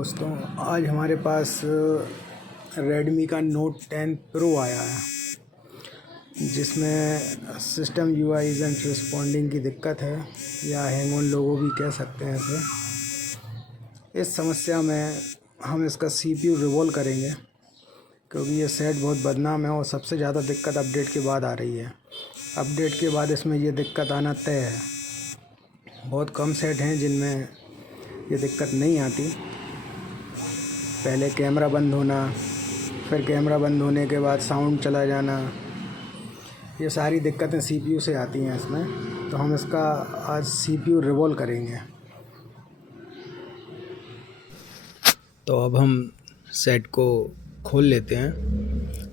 दोस्तों, आज हमारे पास रेडमी का नोट 10 प्रो आया है जिसमें सिस्टम यूआई इज़न्ट रिस्पॉन्डिंग की दिक्कत है या हैंग ऑन लोगो भी कह सकते हैं इसे। इस समस्या में हम इसका सीपीयू रिवॉल्व करेंगे क्योंकि ये सेट बहुत बदनाम है और सबसे ज़्यादा दिक्कत अपडेट के बाद आ रही है। अपडेट के बाद इसमें ये दिक्कत आना तय है। बहुत कम सेट हैं जिनमें ये दिक्कत नहीं आती। पहले कैमरा बंद होना, फिर कैमरा बंद होने के बाद साउंड चला जाना, ये सारी दिक्कतें सीपीयू से आती हैं इसमें। तो हम इसका आज सीपीयू रिवॉल्व करेंगे। तो अब हम सेट को खोल लेते हैं।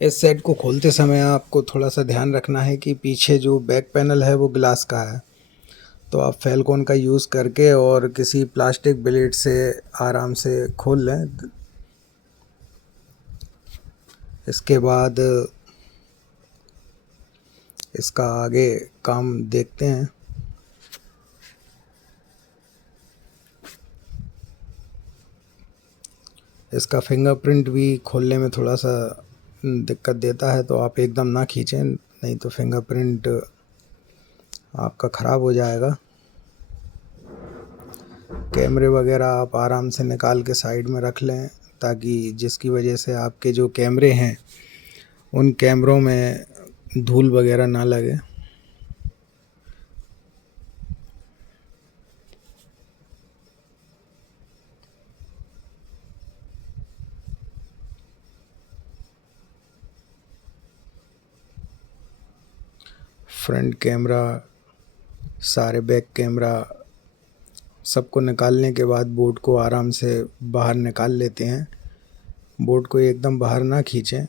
इस सेट को खोलते समय आपको थोड़ा सा ध्यान रखना है कि पीछे जो बैक पैनल है वो ग्लास का है, तो आप फेल्कोन का यूज़ करके और किसी प्लास्टिक ब्लेड से आराम से खोल लें। इसके बाद इसका आगे काम देखते हैं। इसका फिंगरप्रिंट भी खोलने में थोड़ा सा दिक्कत देता है, तो आप एकदम ना खींचें, नहीं तो फिंगरप्रिंट आपका ख़राब हो जाएगा। कैमरे वगैरह आप आराम से निकाल के साइड में रख लें ताकि जिसकी वजह से आपके जो कैमरे हैं उन कैमरों में धूल वगैरह ना लगे। फ्रंट कैमरा, सारे बैक कैमरा सबको निकालने के बाद बोर्ड को आराम से बाहर निकाल लेते हैं। बोर्ड को एकदम बाहर ना खींचें,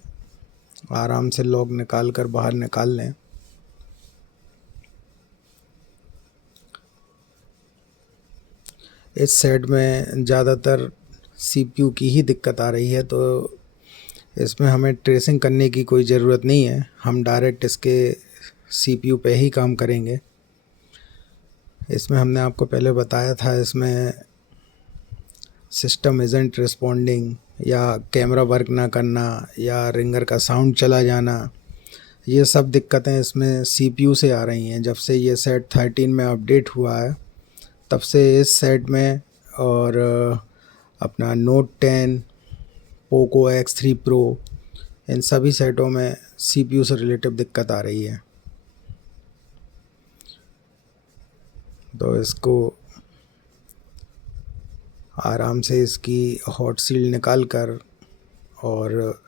आराम से लॉक निकाल कर बाहर निकाल लें। इस सेट में ज़्यादातर सीपीयू की ही दिक्कत आ रही है, तो इसमें हमें ट्रेसिंग करने की कोई ज़रूरत नहीं है। हम डायरेक्ट इसके सीपीयू पे ही काम करेंगे। इसमें हमने आपको पहले बताया था, इसमें सिस्टम इज़न्ट रिस्पॉन्डिंग या कैमरा वर्क ना करना या रिंगर का साउंड चला जाना, ये सब दिक्कतें इसमें सीपीयू से आ रही हैं। जब से ये सेट 13 में अपडेट हुआ है तब से इस सेट में और अपना नोट 10, पोको X3 प्रो, इन सभी सेटों में सीपीयू से रिलेटिव दिक्कत आ रही है। तो इसको आराम से इसकी हॉट सील निकाल कर और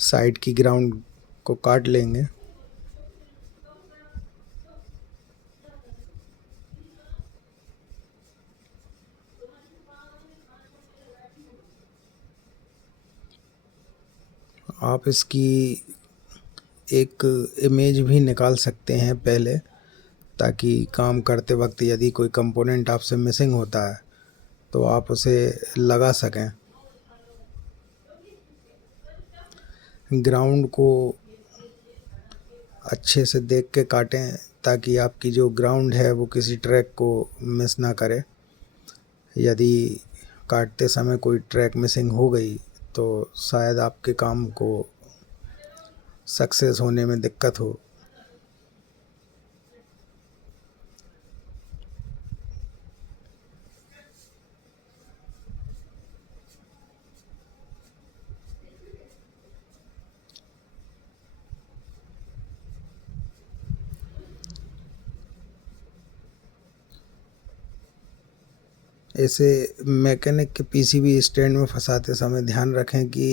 साइड की ग्राउंड को काट लेंगे। आप इसकी एक इमेज भी निकाल सकते हैं पहले, ताकि काम करते वक्त यदि कोई कंपोनेंट आपसे मिसिंग होता है तो आप उसे लगा सकें। ग्राउंड को अच्छे से देख के काटें ताकि आपकी जो ग्राउंड है वो किसी ट्रैक को मिस ना करे। यदि काटते समय कोई ट्रैक मिसिंग हो गई तो शायद आपके काम को सक्सेस होने में दिक्कत हो। ऐसे मैकेनिक के पीसीबी स्टैंड में फंसाते समय ध्यान रखें कि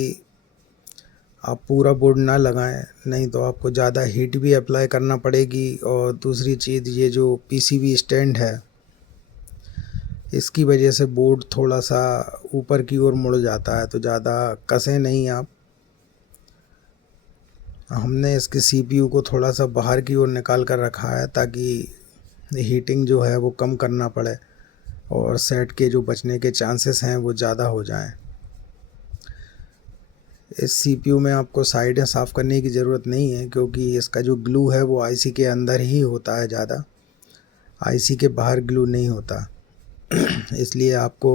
आप पूरा बोर्ड ना लगाएं, नहीं तो आपको ज़्यादा हीट भी अप्लाई करना पड़ेगी। और दूसरी चीज़, ये जो पीसीबी स्टैंड है इसकी वजह से बोर्ड थोड़ा सा ऊपर की ओर मुड़ जाता है, तो ज़्यादा कसें नहीं आप। हमने इसके सीपीयू को थोड़ा सा बाहर की ओर निकाल कर रखा है ताकि हीटिंग जो है वो कम करना पड़े और सेट के जो बचने के चांसेस हैं वो ज़्यादा हो जाएं। इस सीपीयू में आपको साइडें साफ़ करने की ज़रूरत नहीं है क्योंकि इसका जो ग्लू है वो आईसी के अंदर ही होता है, ज़्यादा आईसी के बाहर ग्लू नहीं होता। इसलिए आपको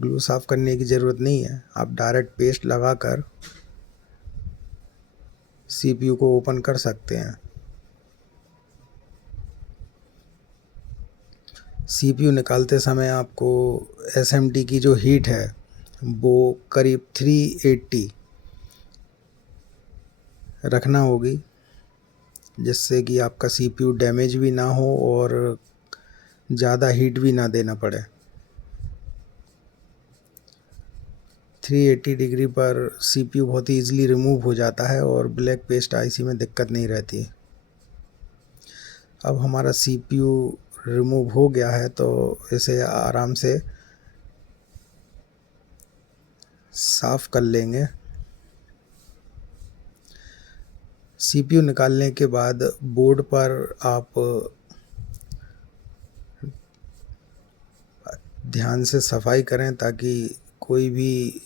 ग्लू साफ़ करने की ज़रूरत नहीं है, आप डायरेक्ट पेस्ट लगाकर सीपीयू को ओपन कर सकते हैं। सीपीयू निकालते समय आपको एसएमडी की जो हीट है वो करीब 380 रखना होगी, जिससे कि आपका सीपीयू डैमेज भी ना हो और ज़्यादा हीट भी ना देना पड़े। 380 डिग्री पर सीपीयू बहुत ही ईज़िली रिमूव हो जाता है और ब्लैक पेस्ट आईसी में दिक्कत नहीं रहती। अब हमारा सीपीयू रिमूव हो गया है तो इसे आराम से साफ़ कर लेंगे। सीपीयू निकालने के बाद बोर्ड पर आप ध्यान से सफाई करें ताकि कोई भी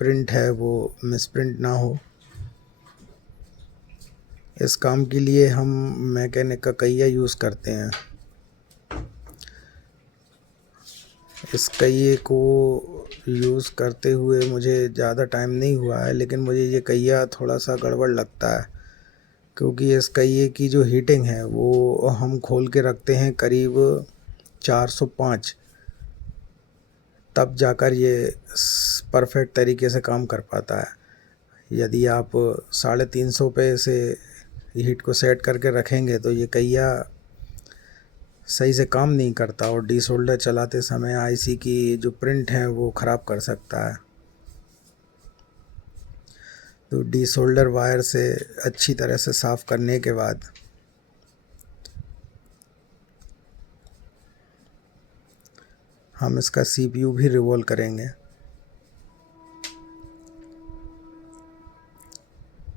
प्रिंट है वो मिसप्रिंट ना हो। इस काम के लिए हम मैकेनिक का कहिया यूज़ करते हैं। इस कहिए को यूज़ करते हुए मुझे ज़्यादा टाइम नहीं हुआ है, लेकिन मुझे ये कहिया थोड़ा सा गड़बड़ लगता है, क्योंकि इस कहिए की जो हीटिंग है वो हम खोल के रखते हैं करीब 405, तब जाकर ये परफेक्ट तरीके से काम कर पाता है। यदि आप 350 पे इसे हीट को सेट करके रखेंगे तो ये कहिया सही से काम नहीं करता और डीसोल्डर चलाते समय आईसी की जो प्रिंट है वो ख़राब कर सकता है। तो डीसोल्डर वायर से अच्छी तरह से साफ़ करने के बाद हम इसका सीपीयू भी रिवॉल्व करेंगे।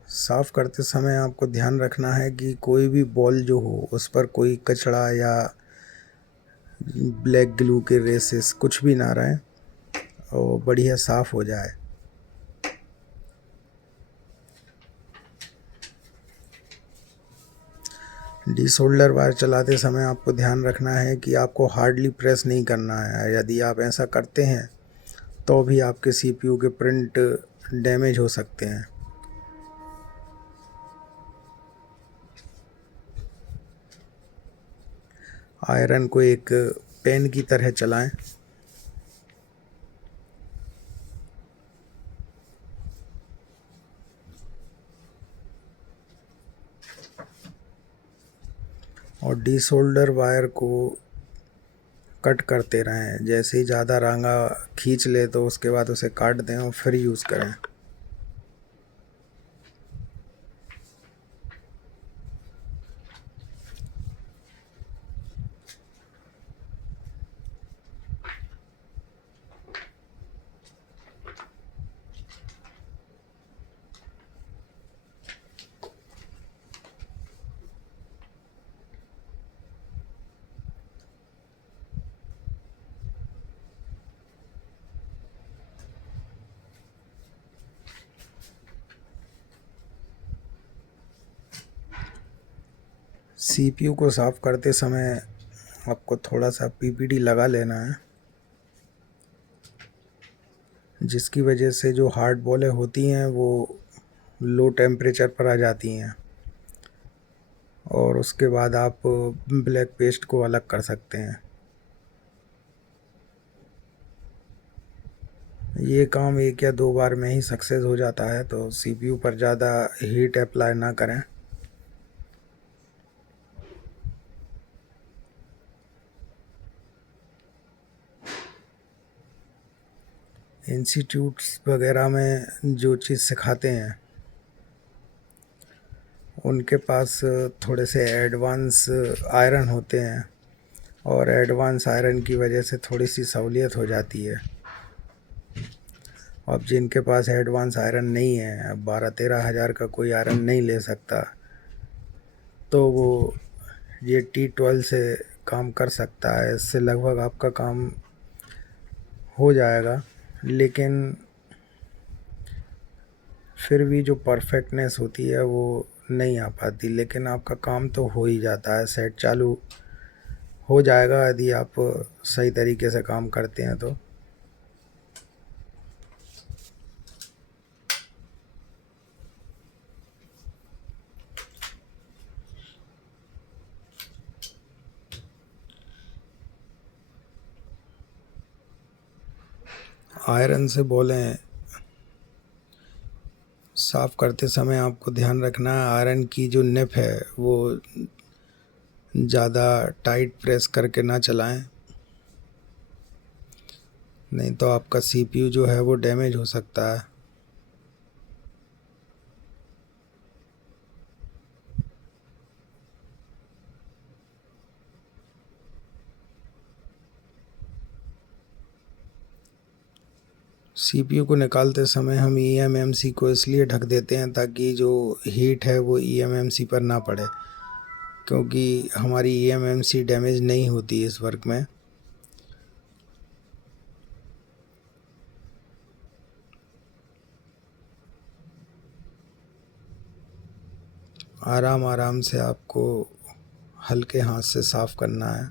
साफ़ करते समय आपको ध्यान रखना है कि कोई भी बॉल जो हो उस पर कोई कचड़ा या ब्लैक ग्लू के रेसेस कुछ भी ना रहें और बढ़िया साफ़ हो जाए। डीसोल्डर वायर चलाते समय आपको ध्यान रखना है कि आपको हार्डली प्रेस नहीं करना है। यदि आप ऐसा करते हैं तो भी आपके सीपीयू के प्रिंट डैमेज हो सकते हैं। आयरन को एक पेन की तरह चलाएं। और डीसोल्डर वायर को कट करते रहें। जैसे ही ज़्यादा रांगा खींच ले तो उसके बाद उसे काट दें और फिर यूज़ करें। सीपीयू को साफ़ करते समय आपको थोड़ा सा पीपीडी लगा लेना है, जिसकी वजह से जो हार्ड बॉलें होती हैं वो लो टेम्परेचर पर आ जाती हैं और उसके बाद आप ब्लैक पेस्ट को अलग कर सकते हैं। ये काम 1 या 2 बार में ही सक्सेस हो जाता है, तो सीपीयू पर ज़्यादा हीट अप्लाई ना करें। इंस्टीट्यूट्स वगैरह में जो चीज़ सिखाते हैं उनके पास थोड़े से एडवांस आयरन होते हैं और एडवांस आयरन की वजह से थोड़ी सी सहूलियत हो जाती है। अब जिनके पास एडवांस आयरन नहीं है, 12-13 हज़ार का कोई आयरन नहीं ले सकता, तो वो ये T12 से काम कर सकता है। इससे लगभग आपका काम हो जाएगा, लेकिन फिर भी जो परफेक्टनेस होती है वो नहीं आ पाती। लेकिन आपका काम तो हो ही जाता है, सेट चालू हो जाएगा यदि आप सही तरीके से काम करते हैं तो। आयरन से बोलें साफ़ करते समय आपको ध्यान रखना है आयरन की जो निप है वो ज़्यादा टाइट प्रेस करके ना चलाएं, नहीं तो आपका सीपीयू जो है वो डैमेज हो सकता है। सीपीयू को निकालते समय हम ईएमएमसी को इसलिए ढक देते हैं ताकि जो हीट है वो ईएमएमसी पर ना पड़े, क्योंकि हमारी ईएमएमसी डैमेज नहीं होती इस वर्क में। आराम आराम से आपको हल्के हाथ से साफ़ करना है।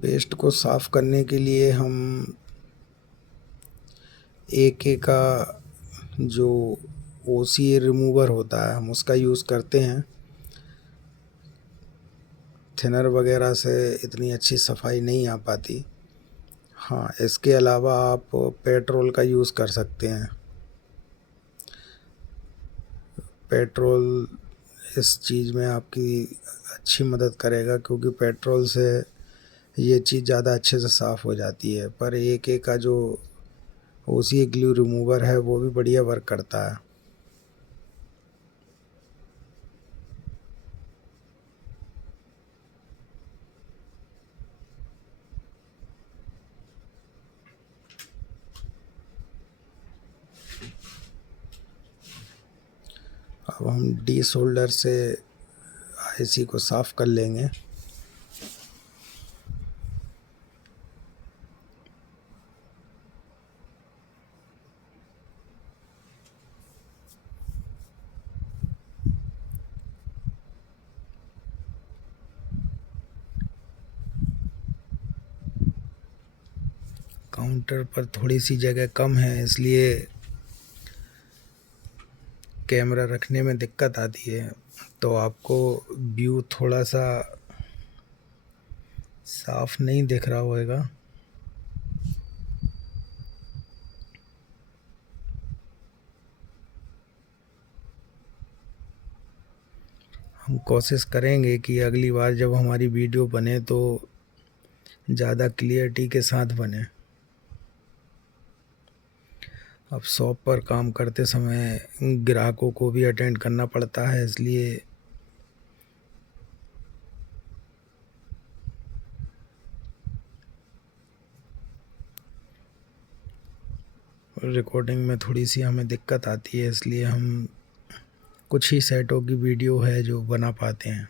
पेस्ट को साफ़ करने के लिए हम AK का जो OCA रिमूवर होता है हम उसका यूज़ करते हैं। थिनर वगैरह से इतनी अच्छी सफाई नहीं आ पाती। हाँ, इसके अलावा आप पेट्रोल का यूज़ कर सकते हैं। पेट्रोल इस चीज़ में आपकी अच्छी मदद करेगा, क्योंकि पेट्रोल से ये चीज़ ज़्यादा अच्छे से साफ़ हो जाती है। पर AK का जो OCA ग्लू रिमूवर है वो भी बढ़िया वर्क करता है। अब हम डी सोल्डर से IC को साफ़ कर लेंगे। काउंटर पर थोड़ी सी जगह कम है, इसलिए कैमरा रखने में दिक्कत आती है, तो आपको व्यू थोड़ा सा साफ नहीं दिख रहा होगा। हम कोशिश करेंगे कि अगली बार जब हमारी वीडियो बने तो ज़्यादा क्लियरिटी के साथ बने। अब शॉप पर काम करते समय ग्राहकों को भी अटेंड करना पड़ता है, इसलिए रिकॉर्डिंग में थोड़ी सी हमें दिक्कत आती है, इसलिए हम कुछ ही सेटों की वीडियो है जो बना पाते हैं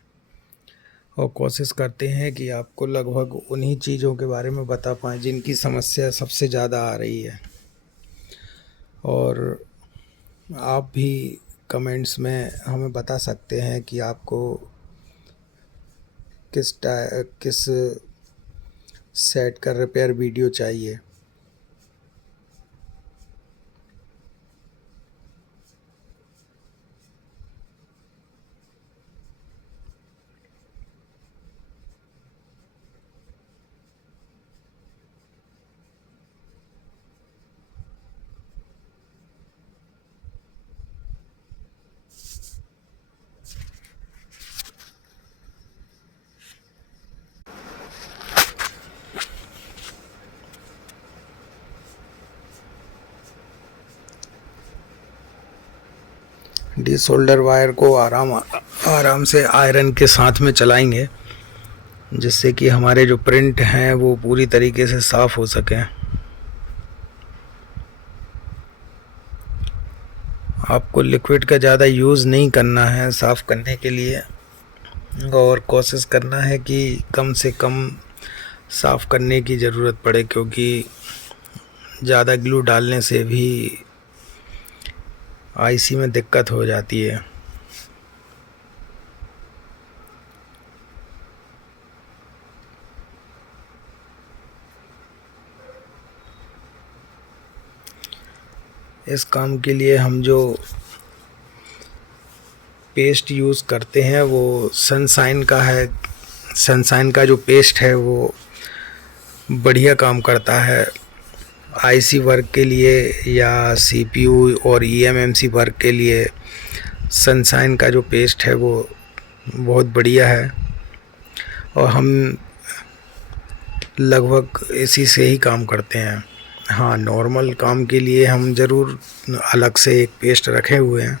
और कोशिश करते हैं कि आपको लगभग उन्हीं चीज़ों के बारे में बता पाएँ जिनकी समस्या सबसे ज़्यादा आ रही है। और आप भी कमेंट्स में हमें बता सकते हैं कि आपको किस सेट का रिपेयर वीडियो चाहिए। डी सोल्डर वायर को आराम से आयरन के साथ में चलाएंगे, जिससे कि हमारे जो प्रिंट हैं वो पूरी तरीके से साफ़ हो सकें। आपको लिक्विड का ज़्यादा यूज़ नहीं करना है साफ़ करने के लिए, और कोशिश करना है कि कम से कम साफ़ करने की ज़रूरत पड़े, क्योंकि ज़्यादा ग्लू डालने से भी IC में दिक्कत हो जाती है। इस काम के लिए हम जो पेस्ट यूज़ करते हैं वो सनशाइन का है। सनशाइन का जो पेस्ट है वो बढ़िया काम करता है आईसी वर्क के लिए या सीपीयू और ईएमएमसी वर्क के लिए। सनशाइन का जो पेस्ट है वो बहुत बढ़िया है और हम लगभग इसी से ही काम करते हैं। हाँ, नॉर्मल काम के लिए हम ज़रूर अलग से एक पेस्ट रखे हुए हैं।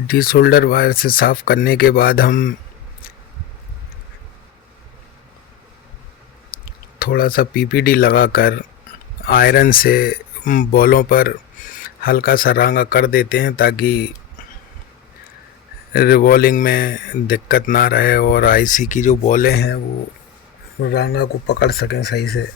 डीसोल्डर वायर से साफ़ करने के बाद हम थोड़ा सा पीपीडी लगाकर आयरन से बॉलों पर हल्का सा रांगा कर देते हैं ताकि रिवॉल्विंग में दिक्कत ना रहे और आईसी की जो बॉलें हैं वो रांगा को पकड़ सकें सही से।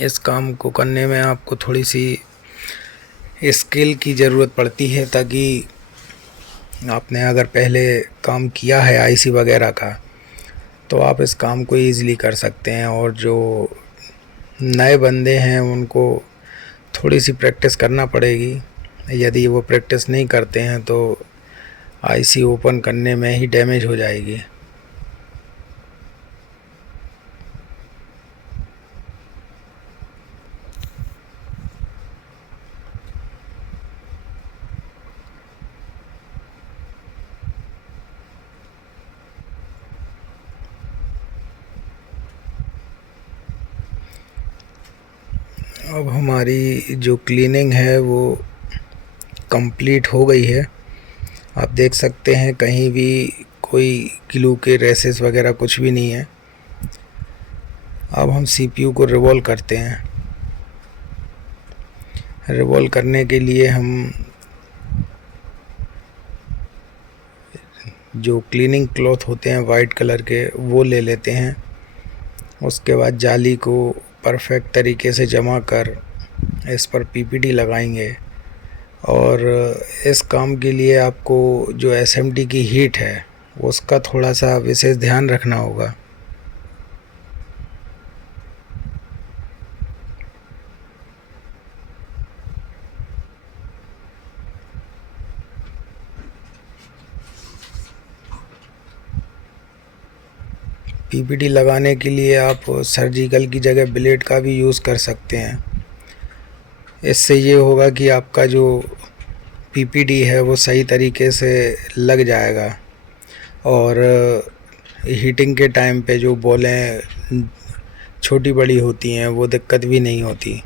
इस काम को करने में आपको थोड़ी सी स्किल की ज़रूरत पड़ती है, ताकि आपने अगर पहले काम किया है आईसी वगैरह का तो आप इस काम को ईज़िली कर सकते हैं। और जो नए बंदे हैं उनको थोड़ी सी प्रैक्टिस करना पड़ेगी। यदि वो प्रैक्टिस नहीं करते हैं तो आईसी ओपन करने में ही डैमेज हो जाएगी। अब हमारी जो क्लीनिंग है वो कंप्लीट हो गई है। आप देख सकते हैं कहीं भी कोई ग्लू के रेसेस वगैरह कुछ भी नहीं है। अब हम सीपीयू को रिवॉल्व करते हैं। रिवॉल्व करने के लिए हम जो क्लीनिंग क्लॉथ होते हैं वाइट कलर के वो ले लेते हैं। उसके बाद जाली को परफेक्ट तरीके से जमा कर इस पर पीपीडी लगाएंगे। और इस काम के लिए आपको जो एसएमडी की हीट है उसका थोड़ा सा विशेष ध्यान रखना होगा। पीपीडी लगाने के लिए आप सर्जिकल की जगह ब्लेड का भी यूज़ कर सकते हैं। इससे ये होगा कि आपका जो पीपीडी है वो सही तरीके से लग जाएगा और हीटिंग के टाइम पे जो बॉलें छोटी बड़ी होती हैं वो दिक्कत भी नहीं होती।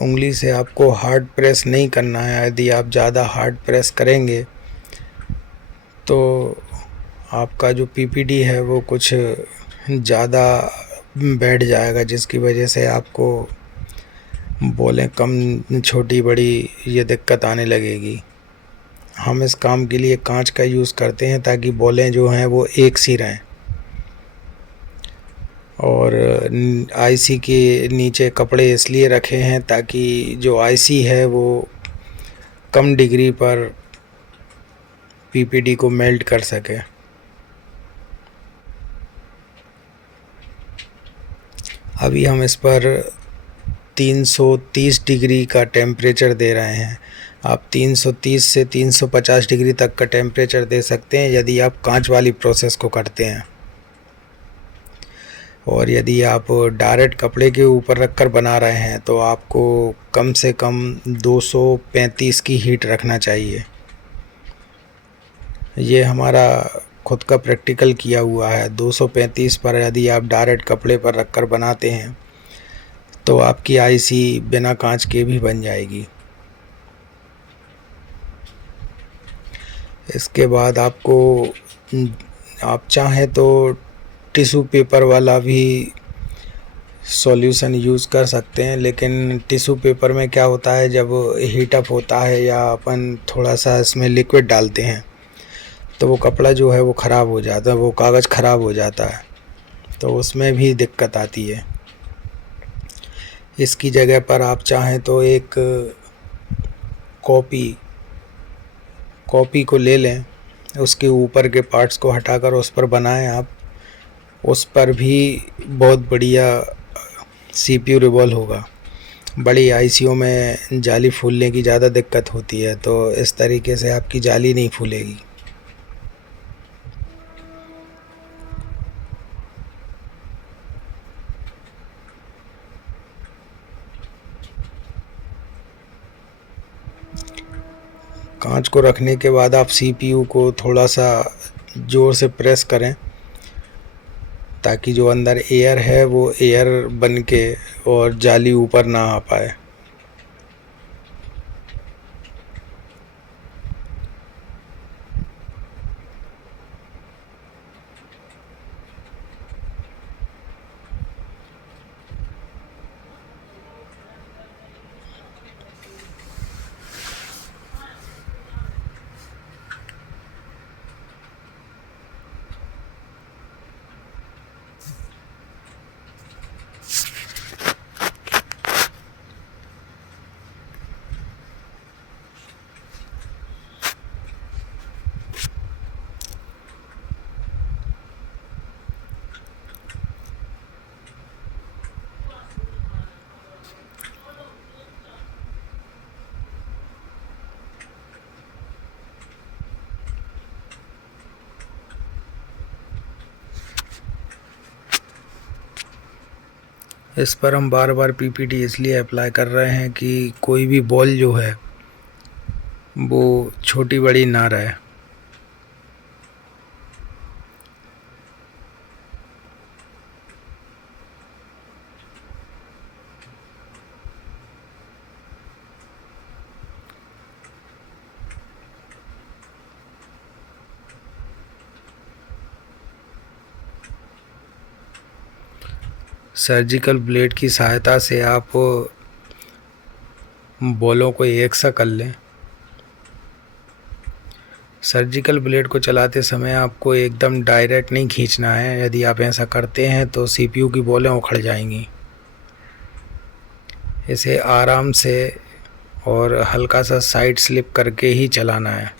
उंगली से आपको हार्ड प्रेस नहीं करना है। यदि आप ज़्यादा हार्ड प्रेस करेंगे तो आपका जो पीपीडी है वो कुछ ज़्यादा बैठ जाएगा, जिसकी वजह से आपको बॉलें कम छोटी बड़ी ये दिक्कत आने लगेगी। हम इस काम के लिए कांच का यूज़ करते हैं ताकि बॉलें जो हैं वो एक सी रहें। और आईसी के नीचे कपड़े इसलिए रखे हैं ताकि जो आईसी है वो कम डिग्री पर पीपीडी को मेल्ट कर सके। अभी हम इस पर 330 डिग्री का टेम्परेचर दे रहे हैं। आप 330 से 350 डिग्री तक का टेम्परेचर दे सकते हैं यदि आप कांच वाली प्रोसेस को करते हैं। और यदि आप डायरेक्ट कपड़े के ऊपर रखकर बना रहे हैं तो आपको कम से कम 235 की हीट रखना चाहिए। ये हमारा खुद का प्रैक्टिकल किया हुआ है। 235 पर यदि आप डायरेक्ट कपड़े पर रखकर बनाते हैं तो आपकी आईसी बिना कांच के भी बन जाएगी। इसके बाद आपको आप चाहें तो टिश्यू पेपर वाला भी सॉल्यूशन यूज़ कर सकते हैं, लेकिन टिश्यू पेपर में क्या होता है, जब हीट अप होता है या अपन थोड़ा सा इसमें लिक्विड डालते हैं तो वो कपड़ा जो है वो ख़राब हो जाता है, वो कागज़ ख़राब हो जाता है, तो उसमें भी दिक्कत आती है। इसकी जगह पर आप चाहें तो एक कॉपी को ले लें, उसके ऊपर के पार्ट्स को हटाकर उस पर बनाएं आप। उस पर भी बहुत बढ़िया सीपीयू रिवॉल्व होगा। बड़ी आईसीयू में जाली फूलने की ज़्यादा दिक्कत होती है, तो इस तरीके से आपकी जाली नहीं फूलेगी। कांच को रखने के बाद आप सीपीयू को थोड़ा सा ज़ोर से प्रेस करें ताकि जो अंदर एयर है वो एयर बन के और जाली ऊपर ना आ पाए। इस पर हम बार बार पीपीटी इसलिए अप्लाई कर रहे हैं कि कोई भी बॉल जो है वो छोटी बड़ी ना रहे। सर्जिकल ब्लेड की सहायता से आप बॉलों को एक सा कर लें। सर्जिकल ब्लेड को चलाते समय आपको एकदम डायरेक्ट नहीं खींचना है। यदि आप ऐसा करते हैं तो सीपीयू की बॉलें उखड़ जाएंगी। इसे आराम से और हल्का सा साइड स्लिप करके ही चलाना है।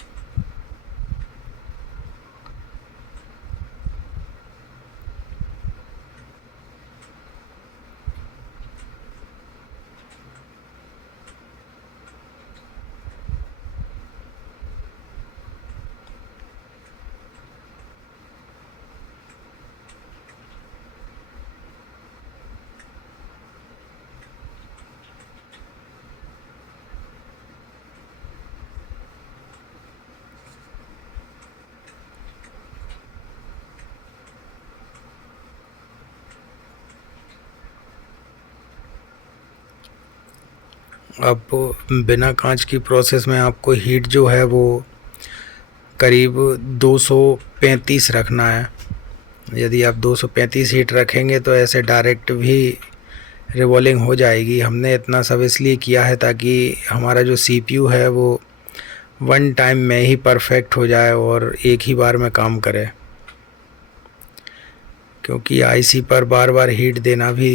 अब बिना कांच की प्रोसेस में आपको हीट जो है वो करीब 235 रखना है। यदि आप 235 हीट रखेंगे तो ऐसे डायरेक्ट भी रिवॉल्विंग हो जाएगी। हमने इतना सब इसलिए किया है ताकि हमारा जो सीपीयू है वो वन टाइम में ही परफेक्ट हो जाए और एक ही बार में काम करे, क्योंकि आईसी पर बार बार हीट देना भी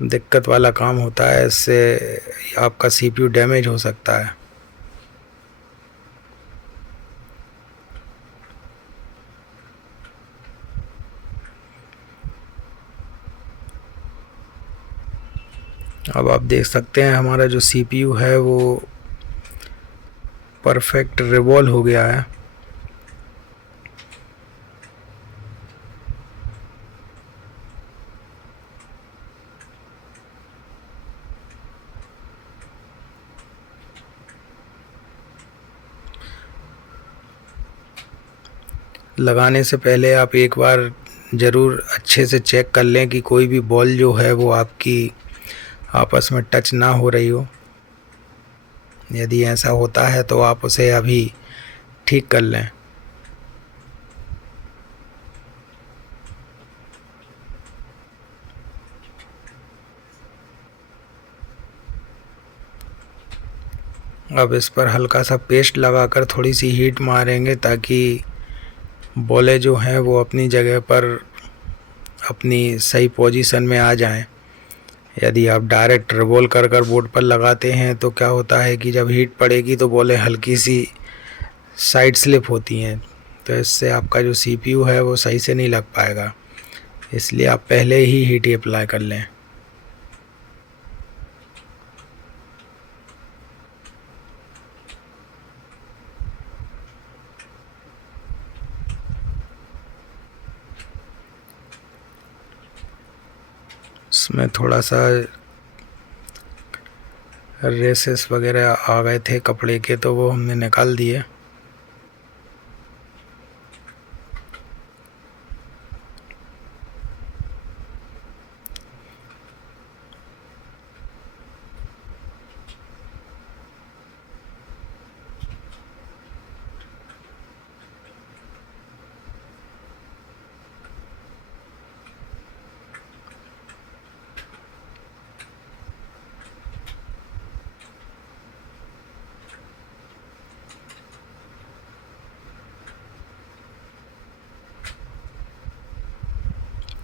दिक्कत वाला काम होता है। इससे आपका सीपीयू डैमेज हो सकता है। अब आप देख सकते हैं हमारा जो सीपीयू है वो परफेक्ट रिवॉल्व हो गया है। लगाने से पहले आप एक बार ज़रूर अच्छे से चेक कर लें कि कोई भी बॉल जो है वो आपकी आपस में टच ना हो रही हो। यदि ऐसा होता है तो आप उसे अभी ठीक कर लें। अब इस पर हल्का सा पेस्ट लगाकर थोड़ी सी हीट मारेंगे ताकि बॉलें जो हैं वो अपनी जगह पर अपनी सही पोजीशन में आ जाएं। यदि आप डायरेक्ट रिवॉल्व कर कर बोर्ड पर लगाते हैं तो क्या होता है कि जब हीट पड़ेगी तो बॉलें हल्की सी साइड स्लिप होती हैं, तो इससे आपका जो सीपीयू है वो सही से नहीं लग पाएगा। इसलिए आप पहले ही हीट अप्लाई कर लें। इसमें थोड़ा सा रेसेस वगैरह आ गए थे कपड़े के, तो वो हमने निकाल दिए।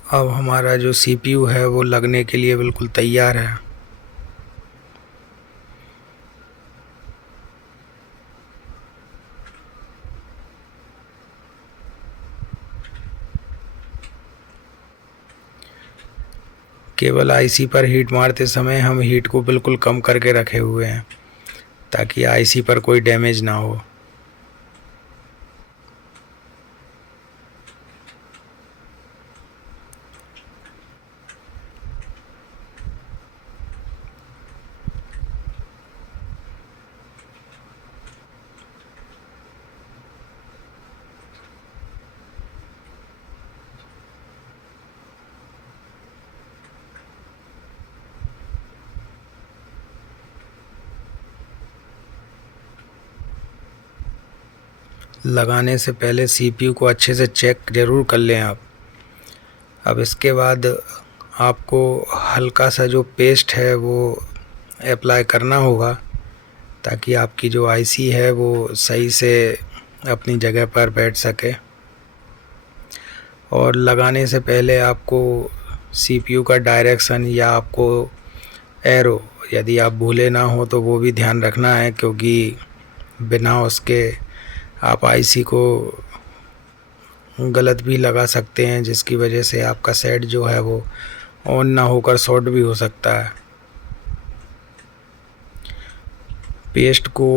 अब हमारा जो सीपीयू है वो लगने के लिए बिल्कुल तैयार है। केवल आईसी पर हीट मारते समय हम हीट को बिल्कुल कम करके रखे हुए हैं ताकि आईसी पर कोई डैमेज ना हो। लगाने से पहले सीपीयू को अच्छे से चेक ज़रूर कर लें आप। अब इसके बाद आपको हल्का सा जो पेस्ट है वो अप्लाई करना होगा ताकि आपकी जो आईसी है वो सही से अपनी जगह पर बैठ सके। और लगाने से पहले आपको सीपीयू का डायरेक्शन या आपको एरो यदि आप भूले ना हो तो वो भी ध्यान रखना है, क्योंकि बिना उसके आप आईसी को गलत भी लगा सकते हैं, जिसकी वजह से आपका सेट जो है वो ऑन ना होकर शॉर्ट भी हो सकता है। पेस्ट को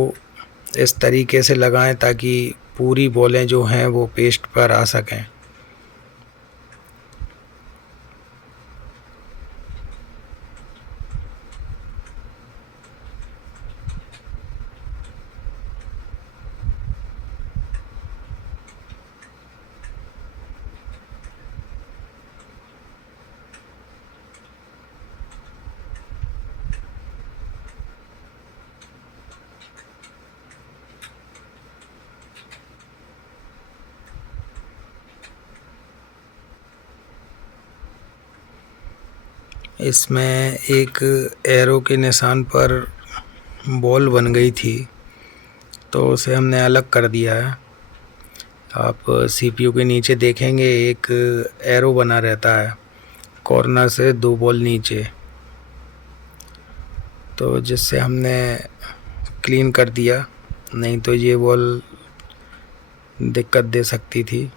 इस तरीके से लगाएं ताकि पूरी बॉलें जो हैं वो पेस्ट पर आ सकें। इसमें एक एरो के निशान पर बॉल बन गई थी, तो उसे हमने अलग कर दिया है। आप सीपीयू के नीचे देखेंगे एक एरो बना रहता है कॉर्नर से 2 बॉल नीचे, तो जिससे हमने क्लीन कर दिया, नहीं तो ये बॉल दिक्कत दे सकती थी।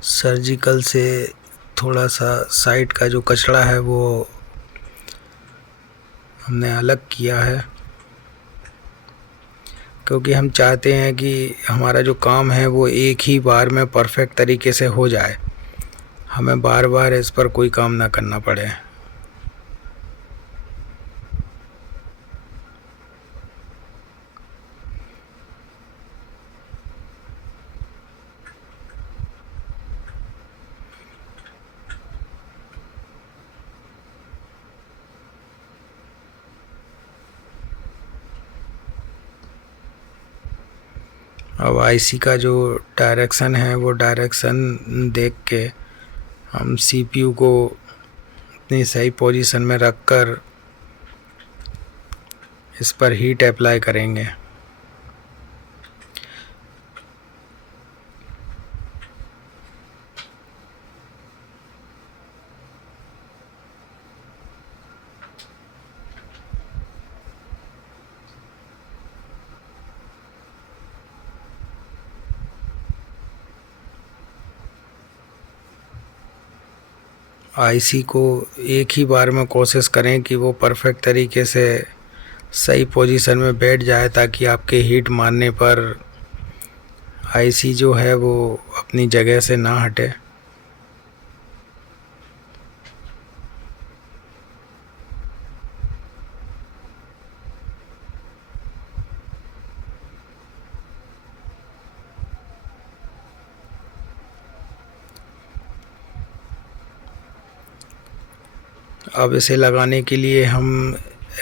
सर्जिकल से थोड़ा सा साइड का जो कचरा है वो हमने अलग किया है, क्योंकि हम चाहते हैं कि हमारा जो काम है वो एक ही बार में परफेक्ट तरीके से हो जाए, हमें बार बार इस पर कोई काम ना करना पड़े। अब आईसी का जो डायरेक्शन है वो डायरेक्शन देख के हम सीपीयू को अपनी सही पोजीशन में रखकर इस पर हीट अप्लाई करेंगे। आईसी को एक ही बार में कोशिश करें कि वो परफेक्ट तरीके से सही पोजीशन में बैठ जाए, ताकि आपके हीट मारने पर आईसी जो है वो अपनी जगह से ना हटे। अब इसे लगाने के लिए हम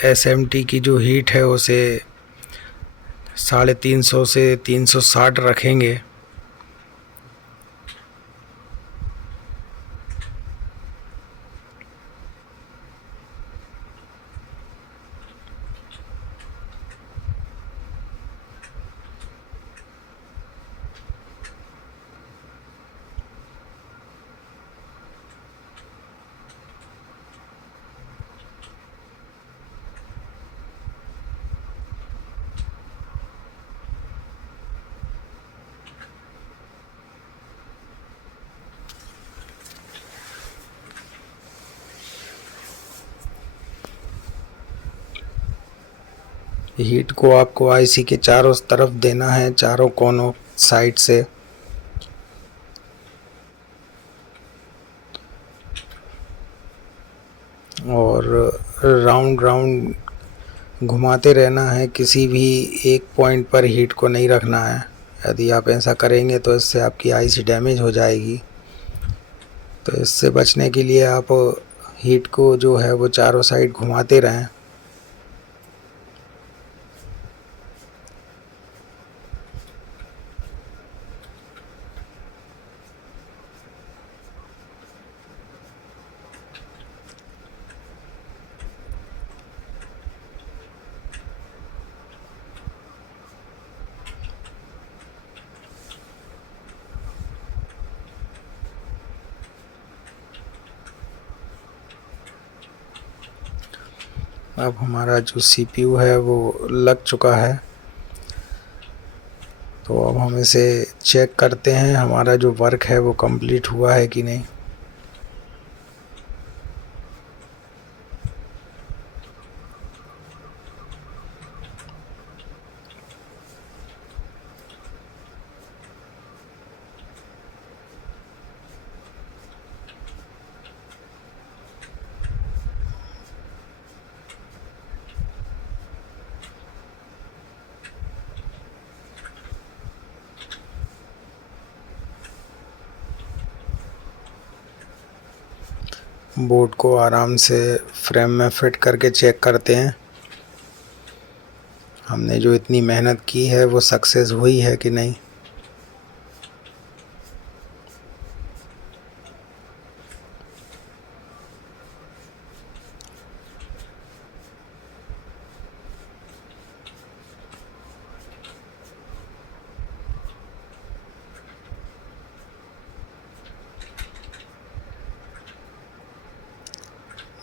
एसएमटी की जो हीट है उसे 350 से 360 रखेंगे। हीट को आपको आईसी के चारों तरफ देना है, चारों कोनों साइड से। और राउंड राउंड घुमाते रहना है, किसी भी एक पॉइंट पर हीट को नहीं रखना है। यदि आप ऐसा करेंगे तो इससे आपकी आईसी डैमेज हो जाएगी। तो इससे बचने के लिए आप हीट को जो है वो चारों साइड घुमाते रहें। अब हमारा जो सीपीयू है वो लग चुका है, तो अब हम इसे चेक करते हैं हमारा जो वर्क है वो कंप्लीट हुआ है कि नहीं। बोर्ड को आराम से फ्रेम में फिट करके चेक करते हैं हमने जो इतनी मेहनत की है वो सक्सेस हुई है कि नहीं।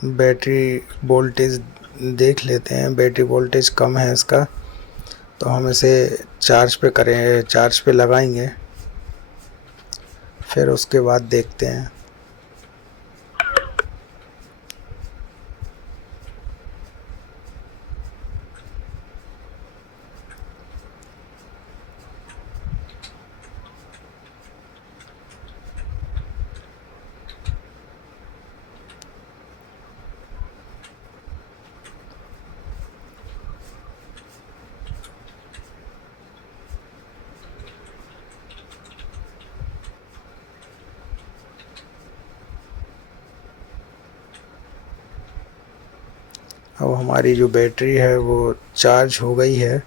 बैटरी वोल्टेज देख लेते हैं। बैटरी वोल्टेज कम है इसका, तो हम इसे चार्ज पे लगाएंगे, फिर उसके बाद देखते हैं। अब हमारी जो बैटरी है वो चार्ज हो गई है,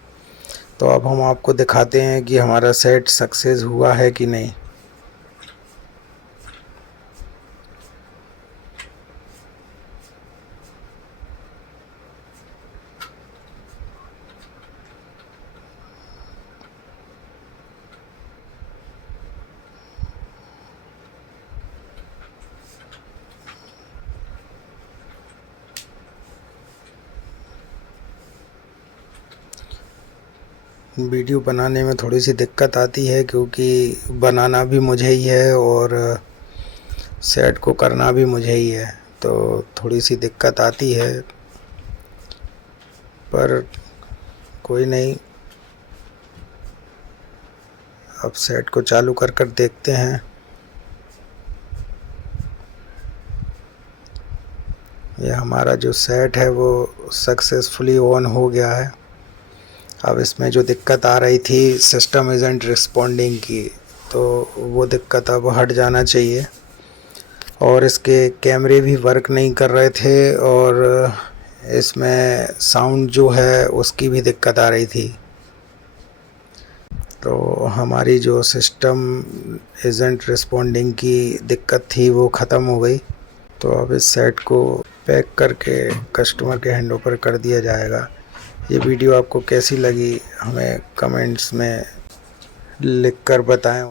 तो अब हम आपको दिखाते हैं कि हमारा सेट सक्सेस हुआ है कि नहीं। वीडियो बनाने में थोड़ी सी दिक्कत आती है क्योंकि बनाना भी मुझे ही है और सेट को करना भी मुझे ही है, तो थोड़ी सी दिक्कत आती है, पर कोई नहीं। अब सेट को चालू कर देखते हैं। ये हमारा जो सेट है वो सक्सेसफुली ऑन हो गया है। अब इसमें जो दिक्कत आ रही थी सिस्टम इज़न्ट रिस्पॉन्डिंग की, तो वो दिक्कत अब हट जाना चाहिए। और इसके कैमरे भी वर्क नहीं कर रहे थे और इसमें साउंड जो है उसकी भी दिक्कत आ रही थी। तो हमारी जो सिस्टम इज़न्ट रिस्पॉन्डिंग की दिक्कत थी वो ख़त्म हो गई। तो अब इस सेट को पैक करके कस्टमर के हैंड ओवर कर दिया जाएगा। ये वीडियो आपको कैसी लगी हमें कमेंट्स में लिख कर बताएं।